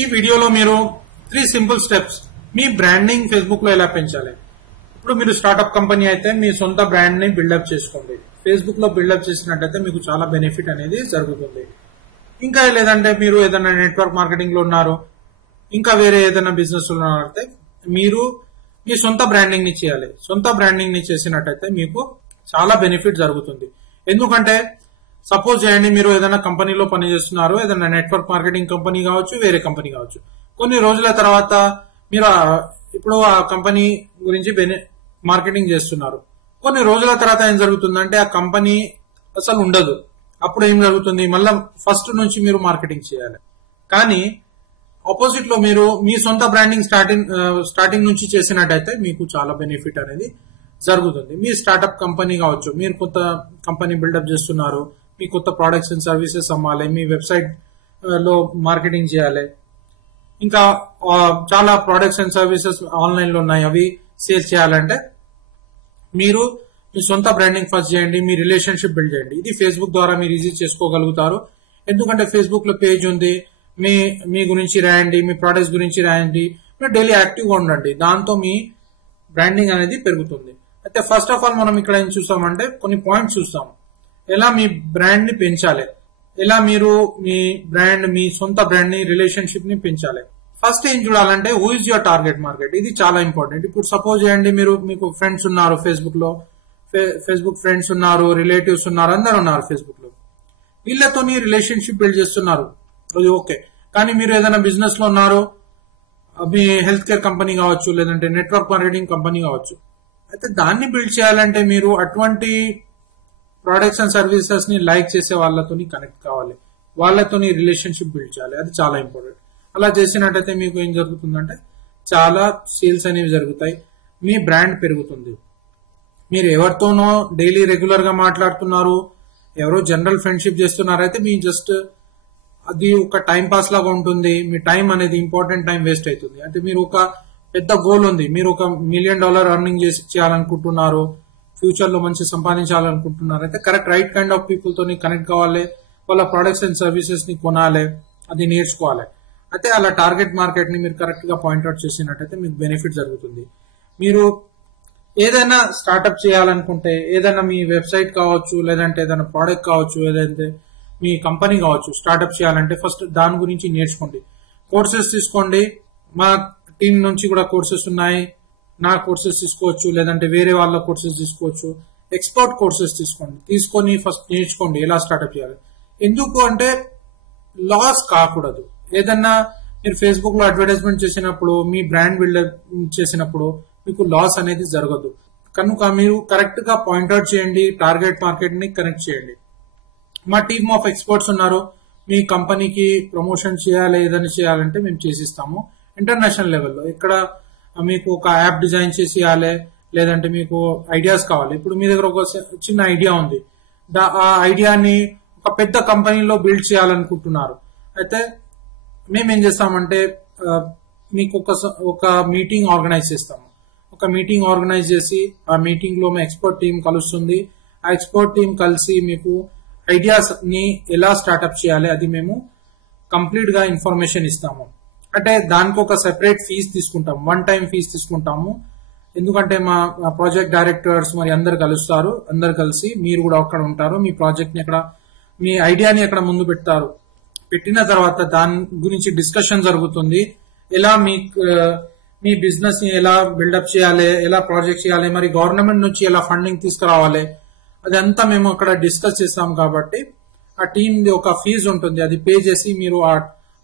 ఈ వీడియోలో మీరు 3 సింపుల్ స్టెప్స్ మీ బ్రాండింగ్ ఫేస్బుక్ లో ఎలా పెంచాలి. ఇప్పుడు మీరు స్టార్ట్అప్ కంపెనీ అయితే మీ సొంత బ్రాండ్ ని బిల్డప్ చేసుకోండి. ఫేస్బుక్ లో బిల్డప్ చేసినట్టయితే మీకు చాలా బెనిఫిట్ అనేది జరుగుతుంది. ఇంకా లేదంటే మీరు ఏదైనా నెట్వర్క్ మార్కెటింగ్ లో ఉన్నారు, ఇంకా వేరే ఏదైనా బిజినెస్ లో ఉన్నారైతే మీరు మీ సొంత బ్రాండింగ్ ని చేయాలి. సొంత బ్రాండింగ్ ని చేసినట్టయితే మీకు చాలా బెనిఫిట్ జరుగుతుంది. ఎందుకంటే సపోజ్ చేయండి, మీరు ఏదైనా కంపెనీలో పనిచేస్తున్నారు, ఏదైనా నెట్వర్క్ మార్కెటింగ్ కంపెనీ కావచ్చు, వేరే కంపెనీ కావచ్చు. కొన్ని రోజుల తర్వాత మీరు ఇప్పుడు ఆ కంపెనీ గురించి మార్కెటింగ్ చేస్తున్నారు. కొన్ని రోజుల తర్వాత ఏం జరుగుతుందంటే ఆ కంపెనీ అసలు ఉండదు. అప్పుడు ఏం జరుగుతుంది, మళ్ళీ ఫస్ట్ నుంచి మీరు మార్కెటింగ్ చేయాలి. కానీ ఆపోజిట్ లో మీరు మీ సొంత బ్రాండింగ్ స్టార్టింగ్ నుంచి చేసినట్టయితే మీకు చాలా బెనిఫిట్ అనేది జరుగుతుంది. మీ స్టార్ట్అప్ కంపెనీ కావచ్చు, మీరు కొత్త కంపెనీ బిల్డప్ చేస్తున్నారు, మీ కొత్త ప్రొడక్ట్స్ అండ్ సర్వీసెస్ అమ్మాలి, మీ వెబ్సైట్ లో మార్కెటింగ్ చేయాలి, ఇంకా చాలా ప్రొడక్ట్స్ అండ్ సర్వీసెస్ ఆన్లైన్ లో ఉన్నాయి, అవి సేల్ చేయాలంటే మీరు మీ సొంత బ్రాండింగ్ ఫస్ట్ చేయండి, మీ రిలేషన్షిప్ బిల్డ్ చేయండి. ఇది ఫేస్బుక్ ద్వారా మీరు ఈజీ చేసుకోగలుగుతారు. ఎందుకంటే ఫేస్బుక్ లో పేజ్ ఉంది, మీ గురించి రాయండి, మీ ప్రొడక్ట్స్ గురించి రాయండి, మీరు డైలీ యాక్టివ్ గా ఉండండి. దాంతో మీ బ్రాండింగ్ అనేది పెరుగుతుంది. అయితే ఫస్ట్ ఆఫ్ ఆల్ మనం ఇక్కడ ఏం చూస్తామంటే కొన్ని పాయింట్స్ చూస్తాం, ఎలా మీ బ్రాండ్ ని పెంచాలి, ఎలా మీరు మీ సొంత బ్రాండ్ ని రిలేషన్షిప్ ని పెంచాలి. ఫస్ట్ ఏం చూడాలంటే who is your target market. ఇది చాలా ఇంపార్టెంట్. ఇప్పుడు సపోజ్ చేయండి, మీకు ఫ్రెండ్స్ ఉన్నారు, ఫేస్బుక్ ఫ్రెండ్స్ ఉన్నారు, రిలేటివ్స్ ఉన్నారు, అందరు ఉన్నారు ఫేస్బుక్ లో. వీళ్ళతో రిలేషన్షిప్ బిల్డ్ చేస్తున్నారు, అది ఓకే. కానీ మీరు ఏదైనా బిజినెస్ లో ఉన్నారు, మీ హెల్త్ కేర్ కంపెనీ కావచ్చు, లేదంటే నెట్వర్క్ మార్కెటింగ్ కంపెనీ కావచ్చు. అయితే దాన్ని బిల్డ్ చేయాలంటే మీరు అటువంటి ప్రొడక్ట్స్ అండ్ సర్వీసెస్ ని లైక్ చేసే వాళ్ళతో కనెక్ట్ కావాలి, వాళ్ళతో రిలేషన్షిప్ బిల్డ్ చేయాలి. అది చాలా ఇంపార్టెంట్. అలా చేసినట్టయితే మీకు ఏం జరుగుతుందంటే చాలా సేల్స్ అనేవి జరుగుతాయి, మీ బ్రాండ్ పెరుగుతుంది. మీరు ఎవరితోనో డైలీ రెగ్యులర్ గా మాట్లాడుతున్నారు, ఎవరో జనరల్ ఫ్రెండ్షిప్ చేస్తున్నారైతే మీ జస్ట్ అది ఒక టైం పాస్ లాగా ఉంటుంది. మీ టైం అనేది ఇంపార్టెంట్ టైం వేస్ట్ అవుతుంది. అంటే మీరు ఒక పెద్ద గోల్ ఉంది, మీరు ఒక $1 మిలియన్ ఎర్నింగ్ చేయాలనుకుంటున్నారు, ఫ్యూచర్ లో మంచి సంపాదించాలనుకుంటున్నారు, అయితే correct right kind of people తోని కనెక్ట్ కావాలి, వాళ్ళ ప్రొడక్ట్స్ అండ్ సర్వీసెస్ ని కొనాలి, అది నేర్చుకోవాలి. అయితే అలా టార్గెట్ మార్కెట్ ని మీరు కరెక్ట్ గా పాయింట్అవుట్ చేసినట్టయితే మీకు బెనిఫిట్ జరుగుతుంది. మీరు ఏదైనా స్టార్ట్అప్ చేయాలనుకుంటే, ఏదైనా మీ వెబ్సైట్ కావచ్చు, లేదంటే ఏదైనా ప్రోడక్ట్ కావచ్చు, ఏదైతే మీ కంపెనీ కావచ్చు, స్టార్ట్అప్ చేయాలంటే ఫస్ట్ దాని గురించి నేర్చుకోండి, కోర్సెస్ తీసుకోండి. మా టీం నుంచి కూడా కోర్సెస్ ఉన్నాయి, నా కోర్సెస్ తీసుకోవచ్చు, లేదంటే వేరే వాళ్ళ కోర్సెస్ తీసుకోవచ్చు. ఎక్స్పర్ట్ కోర్సెస్ తీసుకొని ఫస్ట్ నేర్చుకోండి ఎలా స్టార్ట్అప్ చేయాలి. ఎందుకు అంటే లాస్ కాకూడదు. ఏదన్నా మీరు ఫేస్బుక్ లో అడ్వర్టైజ్మెంట్ చేసినప్పుడు, మీ బ్రాండ్ బిల్డప్ చేసినప్పుడు మీకు లాస్ అనేది జరగదు. కనుక మీరు కరెక్ట్ గా పాయింట్అవుట్ చేయండి, టార్గెట్ మార్కెట్ ని కనెక్ట్ చేయండి. మా టీమ్ ఆఫ్ ఎక్స్పర్ట్స్ ఉన్నారు, మీ కంపెనీకి ప్రమోషన్ చేయాలి, ఏదైనా చేయాలంటే మేము చేసిస్తాము. ఇంటర్నేషనల్ లెవెల్లో ఇక్కడ మీకు ఒక యాప్ డిజైన్ చేసి ఇవ్వాలి, లేదంటే మీకు ఐడియాస్ కావాలి. ఇప్పుడు మీ దగ్గర ఒక చిన్న ఐడియా ఉంది, ఆ ఐడియాని ఒక పెద్ద కంపెనీలో బిల్డ్ చేయాలనుకుంటున్నారు. అయితే మేమేం చేస్తామంటే మీకు ఒక మీటింగ్ ఆర్గనైజ్ చేస్తాము. ఒక మీటింగ్ ఆర్గనైజ్ చేసి ఆ మీటింగ్ లో మా ఎక్స్పర్ట్ టీం కలుస్తుంది. ఆ ఎక్స్పర్ట్ టీం కలిసి మీకు ఐడియాస్ ని ఎలా స్టార్ట్అప్ చేయాలి అది మేము కంప్లీట్ గా ఇన్ఫర్మేషన్ ఇస్తాము. అంటే దానికి ఒక సెపరేట్ ఫీజు తీసుకుంటాము, 1 టైం ఫీజు తీసుకుంటాము. ఎందుకంటే మా ప్రాజెక్ట్ డైరెక్టర్స్ మరి అందరు కలుస్తారు, అందరు కలిసి మీరు కూడా అక్కడ ఉంటారు, మీ ప్రాజెక్ట్ ని అక్కడ, మీ ఐడియాని అక్కడ ముందు పెడతారు. పెట్టిన తర్వాత దాని గురించి డిస్కషన్ జరుగుతుంది, ఎలా మీ బిజినెస్ ని ఎలా బిల్డప్ చేయాలి, ఎలా ప్రాజెక్ట్ చేయాలి, మరి గవర్నమెంట్ నుంచి ఎలా ఫండింగ్ తీసుకురావాలి, అదంతా మేము అక్కడ డిస్కస్ చేస్తాం. కాబట్టి ఆ టీమ్ ది ఒక ఫీజు ఉంటుంది, అది పే చేసి మీరు ఆ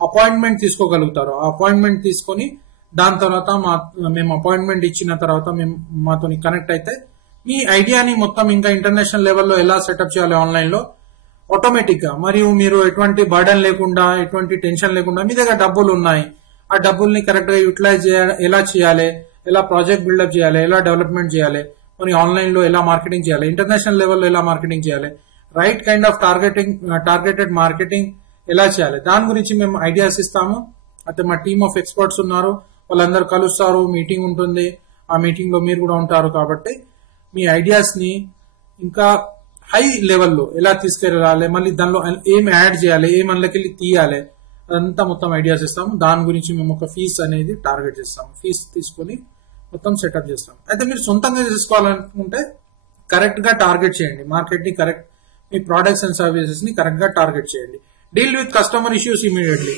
అపాయింట్మెంట్ తీసుకోగలుగుతారు. ఆ అపాయింట్మెంట్ తీసుకొని దాని తర్వాత మేము అపాయింట్మెంట్ ఇచ్చిన తర్వాత మేము మాతో కనెక్ట్ అయితే మీ ఐడియాని మొత్తం ఇంకా ఇంటర్నేషనల్ లెవెల్లో ఎలా సెటప్ చేయాలి ఆన్లైన్ లో ఆటోమేటిక్ గా, మరియు మీరు ఎటువంటి బర్డన్ లేకుండా, ఎటువంటి టెన్షన్ లేకుండా, మీ దగ్గర డబ్బులు ఉన్నాయి, ఆ డబ్బుల్ని కరెక్ట్ గా యూటిలైజ్ ఎలా చేయాలి, ఎలా ప్రాజెక్ట్ బిల్డప్ చేయాలి, ఎలా డెవలప్మెంట్ చేయాలి, మరి ఆన్లైన్ లో ఎలా మార్కెటింగ్ చేయాలి, ఇంటర్నేషనల్ లెవెల్లో ఎలా మార్కెటింగ్ చేయాలి, right kind of targeted marketing ఎలా చేయాలి, దాని గురించి మేము ఐడియాస్ ఇస్తాము. అయితే మా టీమ్ ఆఫ్ ఎక్స్పర్ట్స్ ఉన్నారు, వాళ్ళందరూ కలుస్తారు, మీటింగ్ ఉంటుంది, ఆ మీటింగ్ లో మీరు కూడా ఉంటారు. కాబట్టి మీ ఐడియాస్ ని ఇంకా హై లెవెల్లో ఎలా తీసుకెళ్ళాలి, మళ్ళీ దానిలో ఏం యాడ్ చేయాలి, ఏం అందులోకెళ్ళి తీయాలి, అదంతా మొత్తం ఐడియాస్ ఇస్తాము. దాని గురించి మేము ఒక ఫీస్ అనేది టార్గెట్ చేస్తాము. ఫీస్ తీసుకొని మొత్తం సెటప్ చేస్తాం. అయితే మీరు సొంతంగా చేసుకోవాలనుకుంటే కరెక్ట్ గా టార్గెట్ చేయండి. మార్కెట్ ని correct, me products and services ని కరెక్ట్ గా టార్గెట్ చేయండి. Deal with customer issues immediately.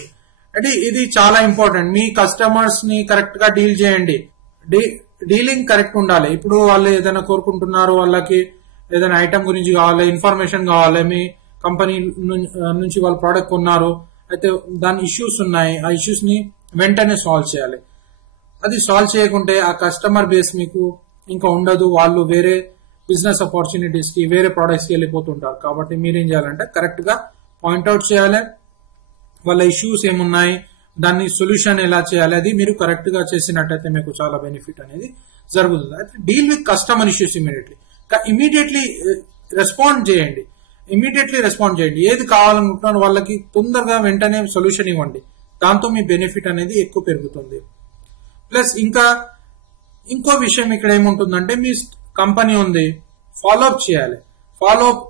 అంటే ఇది చాలా ఇంపార్టెంట్. మీ కస్టమర్స్ ని కరెక్ట్ గా డీల్ చేయండి. డీలింగ్ కరెక్ట్ ఉండాలి. ఇప్పుడు వాళ్ళు ఏదైనా కోరుకుంటున్నారు, వాళ్ళకి ఏదైనా ఐటమ్ గురించి కావాలి, ఇన్ఫర్మేషన్ కావాలి, మీ కంపెనీ నుంచి వాళ్ళు ప్రోడక్ట్ కొన్నారు, అయితే దాని ఇష్యూస్ ఉన్నాయి, ఆ ఇష్యూస్ ని వెంటనే సాల్వ్ చేయాలి. అది సాల్వ్ చేయకుంటే ఆ కస్టమర్ బేస్ మీకు ఇంకా ఉండదు. వాళ్ళు వేరే బిజినెస్ ఆపర్చునిటీస్ కి, వేరే ప్రొడక్ట్స్ కి వెళ్ళిపోతుంటారు. కాబట్టి మీరేం చేయాలంటే కరెక్ట్ గా పాయింట్అవుట్ చేయాలి, వాళ్ళ ఇష్యూస్ ఏమున్నాయి, దాన్ని సొల్యూషన్ ఎలా చేయాలి, అది మీరు కరెక్ట్ గా చేసినట్టయితే మీకు చాలా బెనిఫిట్ అనేది జరుగుతుంది. అయితే deal with customer issues immediately respond చేయండి. ఏది కావాలనుకుంటున్నారో వాళ్ళకి తొందరగా వెంటనే సొల్యూషన్ ఇవ్వండి. దాంతో మీ బెనిఫిట్ అనేది ఎక్కువ పెరుగుతుంది. ప్లస్ ఇంకో విషయం ఇక్కడ ఏముంటుందంటే, మీ కంపెనీ ఉంది, ఫాలోఅప్ చేయాలి.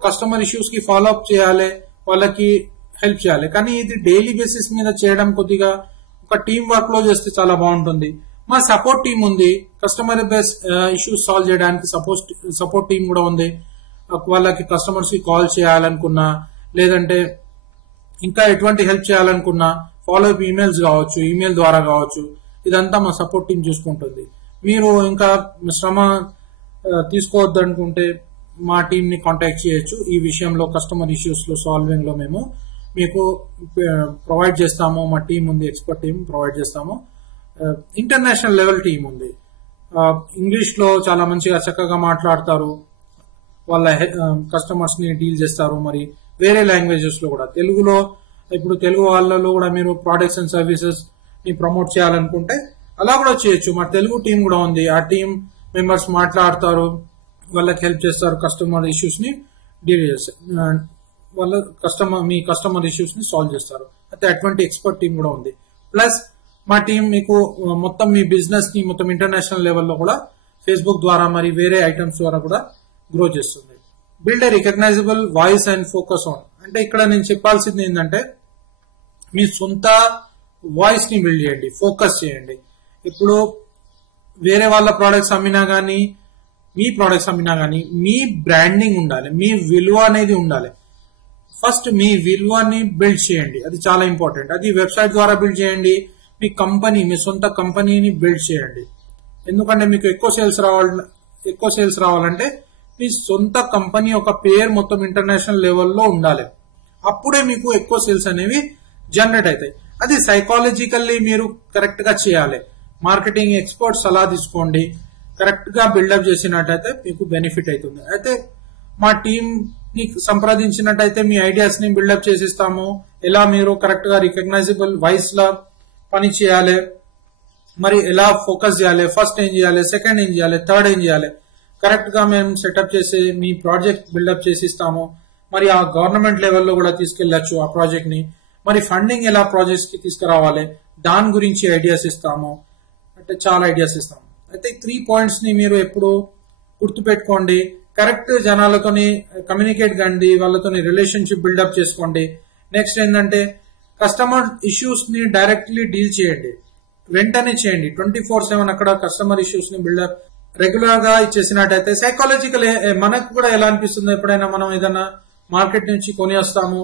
కస్టమర్ ఇష్యూస్ కి ఫాలోఅప్ చేయాలి, వాళ్ళకి హెల్ప్ చేయాలి. కానీ ఇది డైలీ బేసిస్ మీద చేయడం కొద్దిగా ఒక టీం వర్క్ లో చేస్తే చాలా బాగుంటుంది. మా సపోర్ట్ టీం ఉంది, కస్టమర్ బేస్ ఇష్యూస్ సాల్వ్ చేయడానికి సపోర్ట్ టీం కూడా ఉంది. వాళ్ళకి కస్టమర్స్ కి కాల్ చేయాలనుకున్నా, లేదంటే ఇంకా ఎటువంటి హెల్ప్ చేయాలనుకున్నా, ఫాలోఅప్ ఈమెయిల్స్ కావచ్చు, ఈమెయిల్ ద్వారా కావచ్చు, ఇదంతా మా సపోర్ట్ టీం చూసుకుంటుంది. మీరు ఇంకా శ్రమ తీసుకోవద్దనుకుంటే మా టీం ని కాంటాక్ట్ చేయొచ్చు. ఈ విషయంలో కస్టమర్ ఇష్యూస్ లో సాల్వింగ్ లో మేము మీకు ప్రొవైడ్ చేస్తాము. మా టీం ఉంది, ఎక్స్పర్ట్ టీం ప్రొవైడ్ చేస్తాము. ఇంటర్నేషనల్ లెవెల్ టీం ఉంది. ఇంగ్లీష్ లో చాలా మంచిగా చక్కగా మాట్లాడతారు, వాళ్ళ కస్టమర్స్ ని డీల్ చేస్తారు. మరి వేరే లాంగ్వేజెస్ లో కూడా, తెలుగులో ఇప్పుడు తెలుగు వాళ్ళలో కూడా మీరు ప్రొడక్ట్స్ అండ్ సర్వీసెస్ ని ప్రమోట్ చేయాలనుకుంటే అలా కూడా చేయొచ్చు. మా తెలుగు టీం కూడా ఉంది. ఆ టీం మెంబర్స్ మాట్లాడతారు, వాళ్ళకి హెల్ప్ చేస్తారు, కస్టమర్ ఇష్యూస్ ని డీల్ చేస్తారు, మీ కస్టమర్ ఇష్యూస్ ని సాల్వ్ చేస్తారు. అయితే అటువంటి ఎక్స్పర్ట్ టీం కూడా ఉంది. ప్లస్ మా టీం మీకు మొత్తం మీ బిజినెస్ ని మొత్తం ఇంటర్నేషనల్ లెవెల్లో కూడా ఫేస్బుక్ ద్వారా మరి వేరే ఐటమ్స్ ద్వారా కూడా గ్రో చేస్తుంది. Build a recognisable voice and focus on. అంటే ఇక్కడ నేను చెప్పాల్సింది ఏంటంటే, మీ సొంత వాయిస్ ని బిల్డ్ చేయండి, ఫోకస్ చేయండి. ఇప్పుడు వేరే వాళ్ళ ప్రొడక్ట్స్ అమ్మినా గానీ, మీ ప్రొడక్ట్స్ అమ్మినా గానీ, మీ బ్రాండింగ్ ఉండాలి, మీ విలువ అనేది ఉండాలి. ఫస్ట్ మీ విలువని బిల్డ్ చేయండి, అది చాలా ఇంపార్టెంట్. అది వెబ్సైట్ ద్వారా బిల్డ్ చేయండి. మీ సొంత కంపెనీని బిల్డ్ చేయండి. ఎందుకంటే మీకు ఎక్కువ సేల్స్ రావాలంటే మీ సొంత కంపెనీ ఒక పేరు మొత్తం ఇంటర్నేషనల్ లెవెల్లో ఉండాలి. అప్పుడే మీకు ఎక్కువ సేల్స్ అనేవి జనరేట్ అవుతాయి. అది సైకాలజికల్లీ మీరు కరెక్ట్ గా చేయాలి. మార్కెటింగ్ ఎక్స్పర్ట్స్ సలహా తీసుకోండి, కరెక్ట్ గా బిల్డప్ చేసినట్టయితే మీకు బెనిఫిట్ అవుతుంది. అయితే మా టీం ని సంప్రదించినట్టయితే మీ ఐడియాస్ ని బిల్డప్ చేసిస్తాము. ఎలా మీరు కరెక్ట్ గా రికగ్నైజబుల్ వాయిస్ లా పని చేయాలి, మరి ఎలా ఫోకస్ చేయాలి, ఫస్ట్ ఏం చేయాలి, సెకండ్ ఏం చేయాలి, థర్డ్ ఏం చేయాలి, కరెక్ట్ గా మేము సెటప్ చేసి మీ ప్రాజెక్ట్ బిల్డప్ చేసి ఇస్తాము. మరి ఆ గవర్నమెంట్ లెవెల్లో కూడా తీసుకెళ్లొచ్చు ఆ ప్రాజెక్ట్ ని. మరి ఫండింగ్ ఎలా ప్రాజెక్ట్స్ కి తీసుకురావాలి, దాని గురించి ఐడియాస్ ఇస్తాము. అంటే చాలా ఐడియాస్ ఇస్తాము. అయితే 3 పాయింట్స్ ని మీరు ఎప్పుడు గుర్తుపెట్టుకోండి. కరెక్ట్ జనాలతోని కమ్యూనికేట్ కండి, వాళ్ళతోని రిలేషన్షిప్ బిల్డప్ చేసుకోండి. నెక్స్ట్ ఏంటంటే, కస్టమర్ ఇష్యూస్ ని డైరెక్ట్లీ డీల్ చేయండి, వెంటనే చేయండి. 24/7 అక్కడ కస్టమర్ ఇష్యూస్ ని బిల్డప్ రెగ్యులర్ గా ఇచ్చేసినట్టయితే సైకాలజికల్ మనకు కూడా ఎలా అనిపిస్తుంది, ఎప్పుడైనా మనం ఏదైనా మార్కెట్ నుంచి కొని వస్తాము,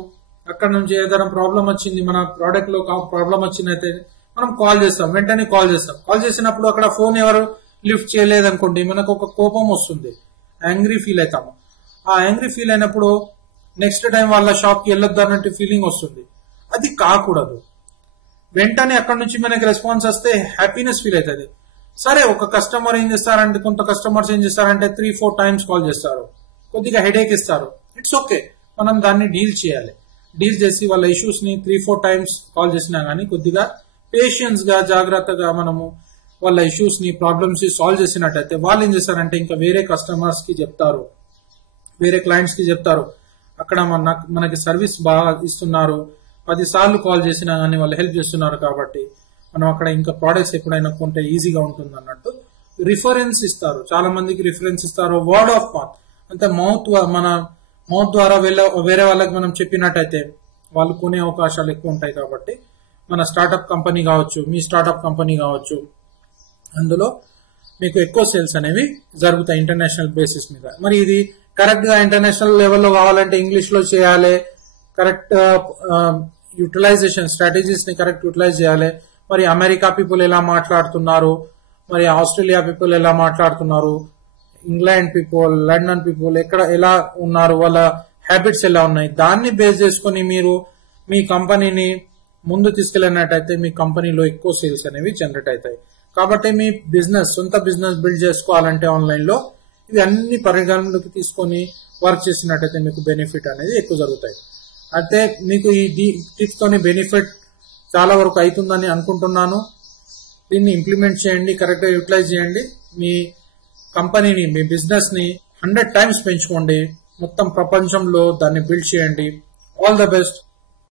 అక్కడ నుంచి ఏదైనా ప్రాబ్లం వచ్చింది, మన ప్రోడక్ట్ లో ప్రాబ్లం వచ్చిందైతే మనం కాల్ చేస్తాం, వెంటనే కాల్ చేసినప్పుడు అక్కడ ఫోన్ ఎవరు లిఫ్ట్ చేయలేదనుకోండి, మనకు ఒక కోపం వస్తుంది, యాంగ్రీ ఫీల్ అవుతాము. ఆ యాంగ్రీ ఫీల్ అయినప్పుడు నెక్స్ట్ టైం వాళ్ళ షాప్ కి వెళ్ళొద్దు అన్నట్టు ఫీలింగ్ వస్తుంది. అది కాకూడదు. వెంటనే అక్కడ నుంచి మనకి రెస్పాన్స్ వస్తే హ్యాపీనెస్ ఫీల్ అవుతుంది. సరే, ఒక కస్టమర్ ఏం చేస్తారంటే, కొంత కస్టమర్స్ ఏం చేస్తారంటే 3-4 టైమ్స్ కాల్ చేస్తారు, కొద్దిగా హెడేక్ ఇస్తారు. ఇట్స్ ఓకే, మనం దాన్ని డీల్ చేయాలి. డీల్ చేసి వాళ్ళ ఇష్యూస్ ని 3-4 టైమ్స్ కాల్ చేసినా గానీ కొద్దిగా పేషెన్స్ గా జాగ్రత్తగా మనము వాళ్ళ ఇష్యూస్ ని ప్రాబ్లమ్స్ ని సాల్వ్ చేసినట్టయితే వాళ్ళు ఏం చేస్తారంటే ఇంకా వేరే కస్టమర్స్ కి చెప్తారు, వేరే క్లయింట్స్ కి చెప్తారు, అక్కడ మనకి సర్వీస్ బాగా ఇస్తున్నారు, 10 సార్లు కాల్ చేసినా గానీ వాళ్ళు హెల్ప్ చేస్తున్నారు, కాబట్టి మనం అక్కడ ఇంకా ప్రోడక్ట్స్ ఎప్పుడైనా కొంటే ఈజీగా ఉంటుంది అన్నట్టు రిఫరెన్స్ ఇస్తారు. చాలా మందికి రిఫరెన్స్ ఇస్తారు. వర్డ్ ఆఫ్ మౌత్ అంటే మన మౌత్ ద్వారా వేరే వాళ్ళకి మనం చెప్పినట్టయితే వాళ్ళు కొనే అవకాశాలు ఎక్కువ ఉంటాయి. కాబట్టి మన స్టార్ట్అప్ కంపెనీ కావచ్చు, మీ స్టార్ట్అప్ కంపెనీ కావచ్చు, అందులో మీకు ఎక్కువ సేల్స్ అనేవి జరుగుతాయి ఇంటర్నేషనల్ బేసిస్ మీద. మరి ఇది కరెక్ట్ గా ఇంటర్నేషనల్ లెవెల్లో కావాలంటే ఇంగ్లీష్ లో చేయాలి, కరెక్ట్ యూటిలైజేషన్ స్ట్రాటజీస్ ని కరెక్ట్ యూటిలైజ్ చేయాలి. మరి అమెరికా పీపుల్ ఎలా మాట్లాడుతున్నారు, మరి ఆస్ట్రేలియా పీపుల్ ఎలా మాట్లాడుతున్నారు, ఇంగ్లాండ్ పీపుల్, లండన్ పీపుల్ ఎక్కడ ఎలా ఉన్నారు, వాళ్ళ హ్యాబిట్స్ ఎలా ఉన్నాయి, దాన్ని బేస్ చేసుకుని మీరు మీ కంపెనీని ముందు తీసుకెళ్లినట్టయితే మీ కంపెనీలో ఎక్కువ సేల్స్ అనేవి జనరేట్ అవుతాయి. కాబట్టి మీ బిజినెస్, సొంత బిజినెస్ బిల్డ్ చేసుకోవాలంటే ఆన్లైన్ లో ఇవి అన్ని పరిగణలోకి తీసుకొని వర్క్ చేసినట్టయితే మీకు బెనిఫిట్ అనేది ఎక్కువ జరుగుతాయి. అయితే మీకు ఈ టిప్స్ తోని బెనిఫిట్ చాలా వరకు అవుతుందని అనుకుంటున్నాను. దీన్ని ఇంప్లిమెంట్ చేయండి, కరెక్ట్ గా యూటిలైజ్ చేయండి. మీ కంపెనీని, మీ బిజినెస్ ని 100 times పెంచుకోండి. మొత్తం ప్రపంచంలో దాన్ని బిల్డ్ చేయండి. All the best.